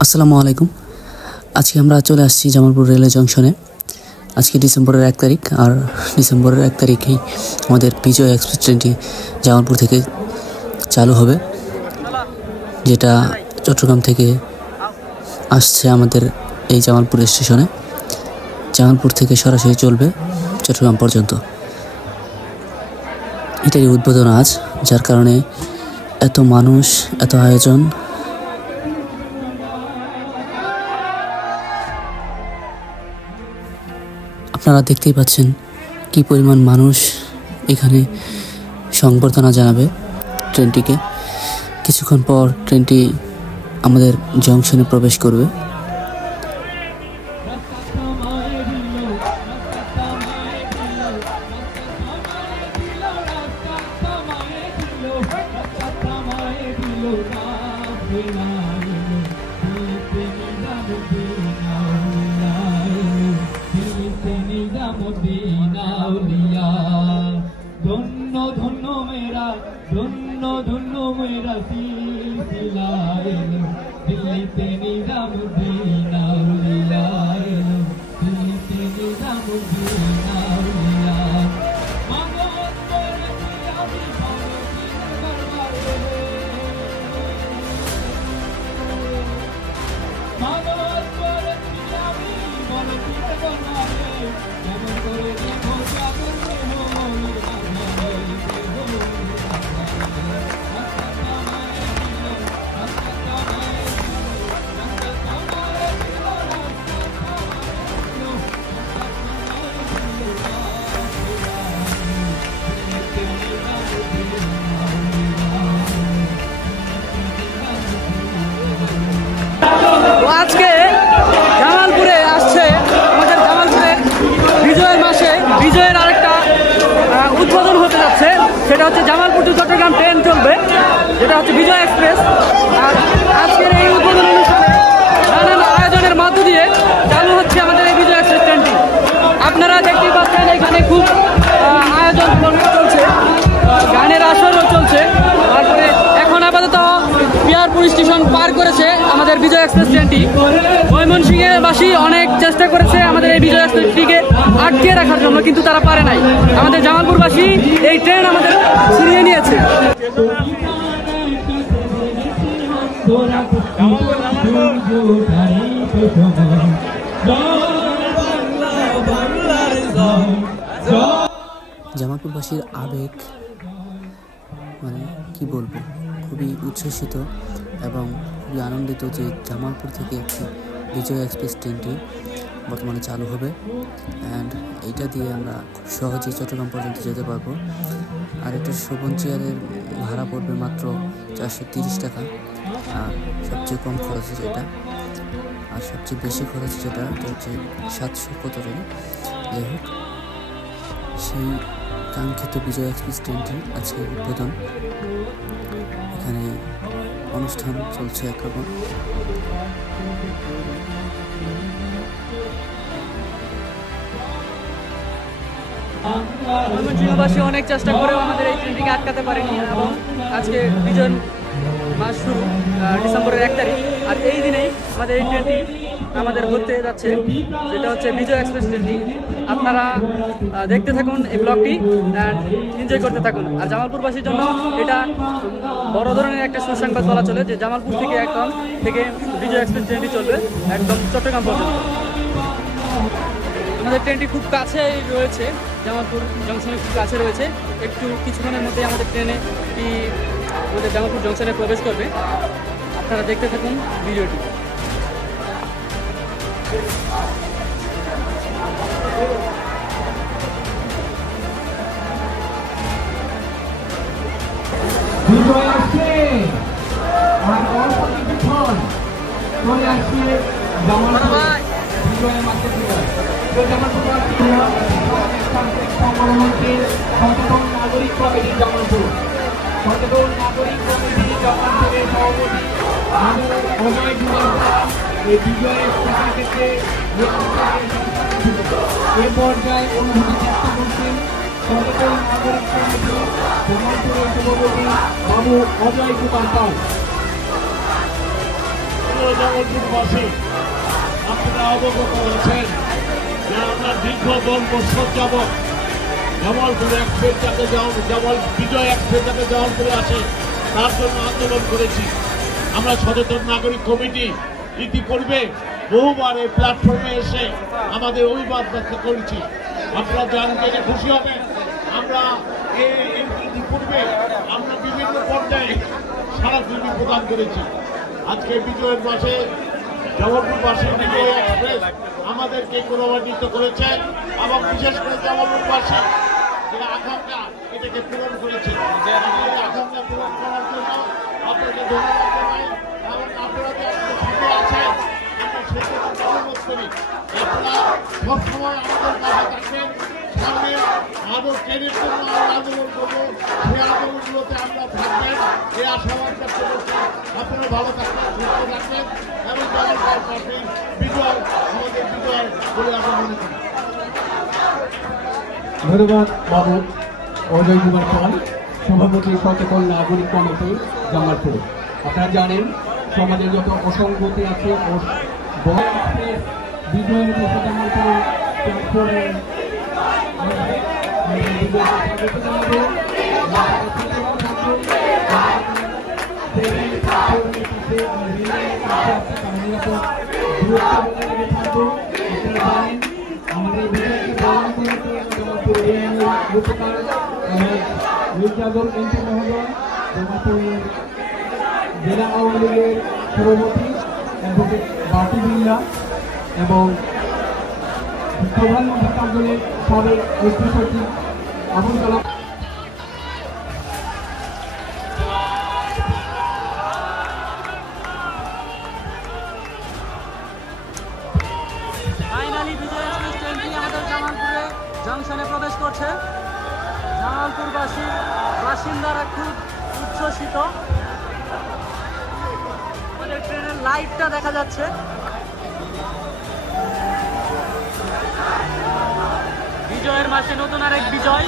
আসসালামু আলাইকুম। আজকে আমরা চলে আসছি জামালপুর রেলওয়ে জংশনে। আজকে ডিসেম্বরের 1 তারিখ, আর ডিসেম্বরের 1 তারিখেই আমাদের বিজয় এক্সপ্রেস ট্রেনটি জামালপুর থেকে চালু হবে, যেটা চট্টগ্রাম থেকে আসছে আমাদের এই জামালপুর স্টেশনে। জামালপুর থেকে সরাসরি চলবে চট্টগ্রাম পর্যন্ত। এটারই উদ্বোধন আজ, যার কারণে এত মানুষ, এত আয়োজন। আপনারা দেখতেই পাচ্ছেন কি পরিমাণ মানুষ এখানে সংবর্ধনা জানাবে ট্রেনটিকে। কিছুক্ষণ পর ট্রেনটি আমাদের জংশনে প্রবেশ করবে। ধন্য ধন্য মেরা সিলসিলা এলো দিল্লিতে নিজামুদ্দিন আউলিয়া এলো দিল্লিতে নিজামুদ্দিন আউলিয়া মাগত করেছি আমি ভারতীয় দরবারে মাগত করেছি আমি ভারতীয় দরবারে কেমন করে দেখো জাদুর আজকে জামালপুরে আসছে, আমাদের জামালপুরে বিজয়ের মাসে বিজয়ের আরেকটা উদ্বোধন হতে যাচ্ছে। সেটা হচ্ছে জামালপুর টু চট্টগ্রাম ট্রেন চলবে, যেটা হচ্ছে বিজয় এক্সপ্রেস। আর আজকের এই উদ্বোধন অনুষ্ঠানে নানান আয়োজনের মধ্য দিয়ে চালু হচ্ছে আমাদের এই বিজয় এক্সপ্রেস ট্রেনটি। আপনারা দেখতেই পাচ্ছেন এখানে খুব আয়োজন চলছে, গানের আসরও চলছে। তারপরে এখন আপাতত পিয়ারপুর স্টেশন পার করেছে আমাদের বিজয় এক্সপ্রেস ট্রেনটি। ময়মনসিংহের বাসী অনেক চেষ্টা করেছে আমাদের এই বিজয় এক্সপ্রেসটিকে আটকে রাখার জন্য, কিন্তু তারা পারে নাই। আমাদের জামালপুরবাসী এই ট্রেন আমাদের ছিনিয়ে নিয়েছে। জামালপুরবাসীর আবেগ মানে কি বলবো, খুবই উচ্ছ্বসিত এবং খুবই আনন্দিত যে জামালপুর থেকে একটি বিজয় এক্সপ্রেস ট্রেনটি বর্তমানে চালু হবে। অ্যান্ড এইটা দিয়ে আমরা খুব সহজেই চট্টগ্রাম পর্যন্ত যেতে পারবো। আর এটা শোভন চেয়ারের ভাড়া পড়বে মাত্র 430 টাকা। আর সবচেয়ে কম খরচে যেটা, আর সবচেয়ে বেশি খরচে যেটা, এটা হচ্ছে 700 কত টাকা। যাই হোক, সেই কাঙ্ক্ষিত বিজয় এক্সপ্রেস ট্রেনটি আজকে উদ্বোধন। এখানে অনুষ্ঠান চলছে একরকম। ময়মনসিংহবাসী অনেক চেষ্টা করেও আমাদের এই ট্রেনটিকে আটকাতে পারেনি, এবং আজকে বিজয় মাস শুরু ডিসেম্বরের 1 তারিখ। আর এই দিনেই আমাদের এই ট্রেনটি আমাদের হতে যাচ্ছে, যেটা হচ্ছে বিজয় এক্সপ্রেস ট্রেনটি। আপনারা দেখতে থাকুন এই ব্লগটি অ্যান্ড এনজয় করতে থাকুন। আর জামালপুরবাসীর জন্য এটা বড় ধরনের একটা সুসংবাদ বলা চলে, যে জামালপুর থেকে বিজয় এক্সপ্রেস ট্রেনটি চলবে একদম চট্টগ্রাম পর্যন্ত। আমাদের ট্রেনটি খুব কাছে রয়েছে, জামালপুর জংশনের খুব কাছে রয়েছে। কিছুক্ষণের মধ্যে আমাদের ট্রেনটি আমাদের জামালপুর জংশনে প্রবেশ করবে। আপনারা দেখতে থাকুন ভিডিওটি। বিজয় আসছে, আর অল্প কিছুক্ষণ চলে আসছে জামালপুর বিজয়ের মাঠে। সচেতন নাগরিক কমিটি জামালপুর, সচেতন নাগরিক কমিটি জামালপুরের সভাপতি অজয় কুমার এই বিজয়ের ক্ষেত্রে এ পর্যায়ে অনুভূতি ব্যক্ত করছেন সচেতন নাগরিক কমিটি জামালপুরের সভাপতি বাবু অজয় কুমার পাল। জামালপুরবাসী আপনারা অবগত হয়েছেন যে আমরা দীর্ঘ 10 বছর যাবৎ জামালপুর এক্সপ্রেস যাতে বিজয় এক্সপ্রেস যাতে জামালপুরে আসে তার জন্য আন্দোলন করেছি। আমরা সচেতন নাগরিক কমিটি ইতিপূর্বে বহুবার এই প্ল্যাটফর্মে এসে আমাদের অভিবাদ ব্যক্ত করেছি। আপনারা জানতে যে খুশি হবেন, আমরা ইতিপূর্বে আমরা বিভিন্ন পর্যায়ে স্মারকলিপি প্রদান করেছি। আজকে বিজয়ের মাসে জামালপুরবাসী বিজয় এক্সপ্রেস আমাদেরকে গৌরবান্বিত করেছে এবং বিশেষ করে জামালপুরবাসী যে আকাঙ্ক্ষা এটাকে পূরণ করেছে। এই আকাঙ্ক্ষা পূরণ করার জন্য আপনাকে ধন্যবাদ জানাই এবং আপনারা যে সাথে আছেন আমরা সেটা অনুরোধ করি আপনারা সবসময় আমাদের পাশে থাকবেন। সামনে আরো ট্রেনের জন্য আমরা আন্দোলন করবো, সেই আন্দোলনগুলোতে আমরা থাকবেন এই আশাবাদ ব্যক্ত করছি। আপনারা ভালো থাকবেন, সুস্থ থাকবেন এবং জামালপুরবাসী বিজয় আমাদের বিজয় বলে আমরা মনে করি। ধন্যবাদ বাবু অজয় কুমার পাল, সভাপতি সচেতন নাগরিক কমিটি জামালপুর। আপনারা জানেন সমাজে যত অসংগতি আছে বিজয়ের জামালপুর প্ল্যাটফর্মে আমাদের মির্জাদুল এমপি মহোদয়, জামালপুরের জেলা আওয়ামী লীগের সভাপতি অ্যাডভোকেট বাটি বিল্লা এবং প্রধানমন্ত্রী কার্যালয়ের সাবেক মুখ্য সচিব আবুল কালাম। ফাইনালি বিজয় এক্সপ্রেস ট্রেনটি আমাদের জামালপুরে জংশনে প্রবেশ করছে। জামালপুরবাসীর বাসিন্দারা খুব উচ্ছ্বসিত। আমাদের ট্রেনের লাইটটা দেখা যাচ্ছে। বিজয়ের মাসে নতুন আরেক বিজয়।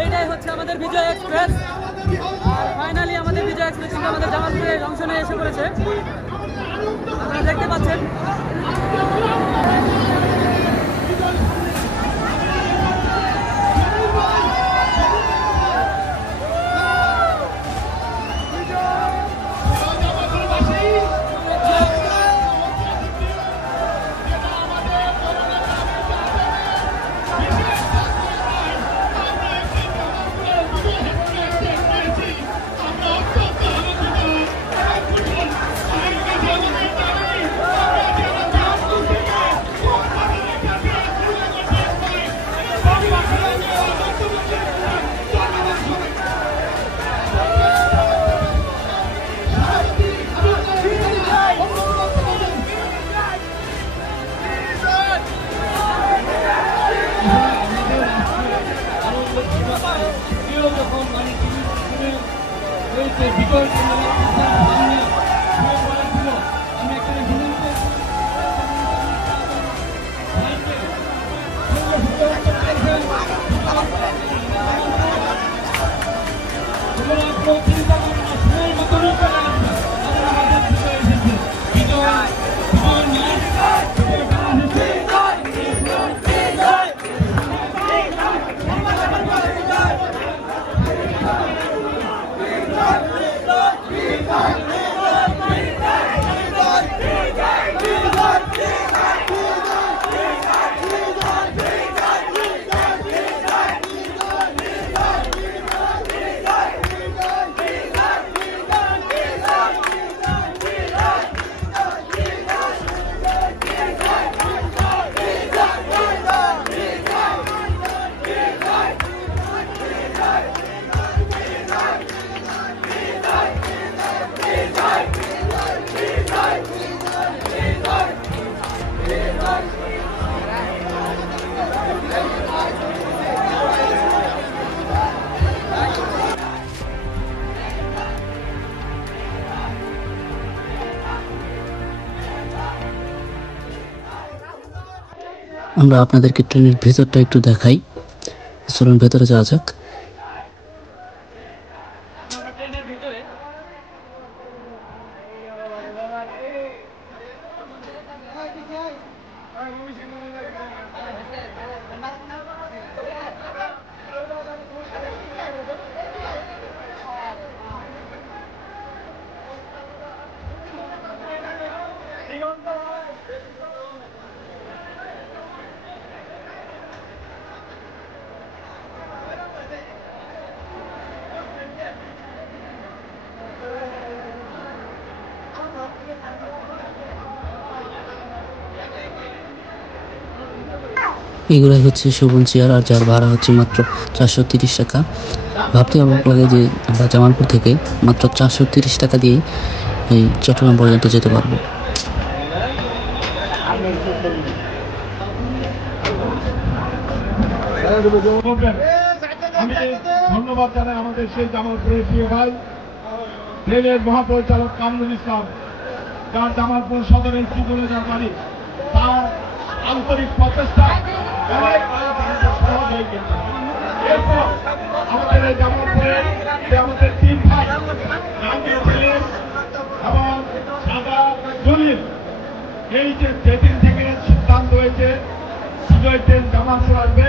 এইটাই হচ্ছে আমাদের বিজয় এক্সপ্রেস। আর ফাইনালি আমাদের বিজয় এক্সপ্রেস আমাদের জামালপুরে জংশনে এসে পড়েছে, আপনারা দেখতে পাচ্ছেন। আমরা আপনাদেরকে ট্রেনের ভেতরটা একটু দেখাই। চলুন ভেতরে যাওয়া যাক। এগুলাই হচ্ছে শোভন চেয়ার, আর যার ভাড়া হচ্ছে মাত্র 430 টাকা। ভাবতে অবাক লাগে যে আমরা জামালপুর থেকে মাত্র 430 টাকা দিয়ে এই চট্টগ্রাম পর্যন্ত যেতে পারবো। আমি ধন্যবাদ জানাই আমাদের সেই জামালপুরের প্রিয় ভাই রেলের মহাপরিচালক কামরুল ইসলাম, যার জামালপুর সদরের সুদূরের বাড়ি, তার আন্তরিক প্রচেষ্টা এরপর আমাদের এই জামালপুরের আমাদের 3 ভাই এবং সাদা জলিল, এই যে যেদিন থেকে সিদ্ধান্ত হয়েছে বিজয় ট্রেন জামালপুর আসবে,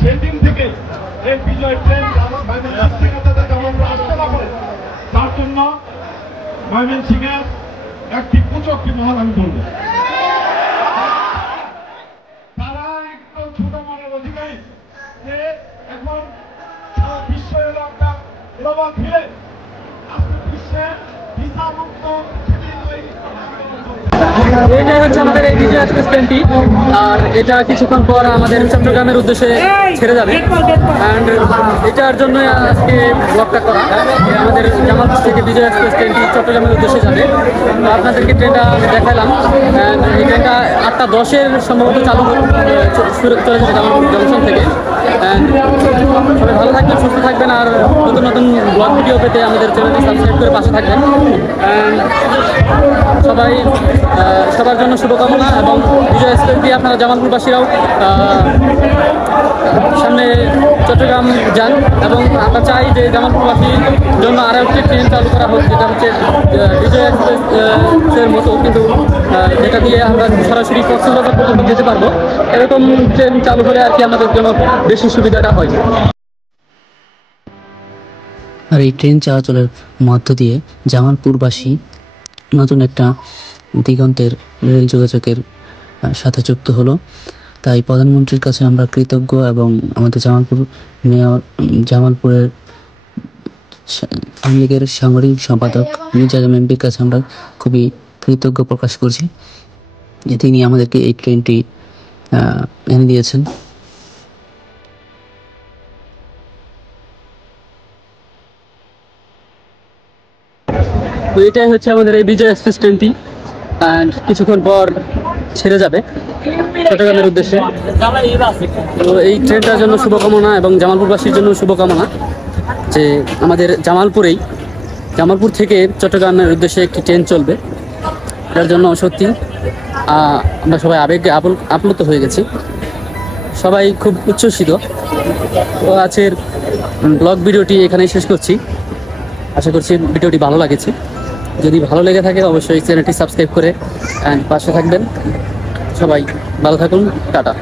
সেদিন থেকে এই বিজয় ট্রেন জামালপুর আসতে না পারে, তার জন্য ময়মনসিংহের একটি পুচকটি মহল আমি বলব। তারা একটু ছোট মনের অধিকারী, যে এখন বিশ্ব এলো একটা গ্লোবাল ফিরে আজকে বিশ্বে ভিসা মুক্ত এটাই হচ্ছে আমাদের এই বিজয় এক্সপ্রেস ট্রেনটি, আর এটা কিছুক্ষণ পর আমাদের চট্টগ্রামের উদ্দেশ্যে ছেড়ে যাবে। অ্যান্ড এটার জন্য আজকে ব্লগটা করা, আমাদের জামালপুর থেকে বিজয় এক্সপ্রেস ট্রেনটি চট্টগ্রামের উদ্দেশ্যে যাবে। তো আপনাদেরকে ট্রেনটা দেখালাম। এই ট্রেনটা 8:10 সম্ভবত চালু চলে যাবে জামালপুর জংশন থেকে। সবাই ভালো থাকবেন, সুস্থ থাকবেন, আর নতুন নতুন ব্লগ ভিডিও পেতে আমাদের চ্যানেলটি সাবস্ক্রাইব করে পাশে থাকবেন। সবার জন্য শুভকামনা, এবং বিজয় এক্সপ্রেস দিয়ে আপনারা জামালপুরবাসীরাও সামনে চট্টগ্রাম যান, এবং আমরা চাই যে জামালপুরবাসীর জন্য আরও একটি ট্রেন চালু করা হোক, যেটা হচ্ছে বিজয় এক্সপ্রেসের মতো, কিন্তু যেটা দিয়ে আমরা সরাসরি কক্সবাজার পর্যন্ত যেতে পারবো। এরকম ট্রেন চালু হলে আর কি আমাদের জন্য বেশি সুবিধাটা হয়। আর এই ট্রেন চলাচলের মধ্য দিয়ে জামালপুরবাসী নতুন একটা দিগন্তের রেল যোগাযোগের সাথে যুক্ত হলো। তাই প্রধানমন্ত্রীর কাছে আমরা কৃতজ্ঞ, এবং আমাদের জামালপুর মেয়র, জামালপুরের আওয়ামী লীগের সাংগঠনিক সম্পাদক মির্জা এমপির কাছে আমরা খুবই কৃতজ্ঞ প্রকাশ করছি যে তিনি আমাদেরকে এই ট্রেনটি এনে দিয়েছেন। তো এটাই হচ্ছে আমাদের এই বিজয় এক্সপ্রেস ট্রেনটি, অ্যান্ড কিছুক্ষণ পর ছেড়ে যাবে চট্টগ্রামের উদ্দেশ্যে। তো এই ট্রেনটার জন্য শুভকামনা, এবং জামালপুরবাসীর জন্য শুভকামনা যে আমাদের জামালপুরেই জামালপুর থেকে চট্টগ্রামের উদ্দেশ্যে একটি ট্রেন চলবে। এটার জন্য সত্যি আমরা সবাই আবেগে আপ্লুত হয়ে গেছি, সবাই খুব উচ্ছ্বসিত। তো আজকের ব্লগ ভিডিওটি এখানেই শেষ করছি। আশা করছি ভিডিওটি ভালো লাগেছে। যদি ভালো লেগে থাকে অবশ্যই চ্যানেলটি সাবস্ক্রাইব করে পাশে থাকবেন। সবাই ভালো থাকুন, টাটা।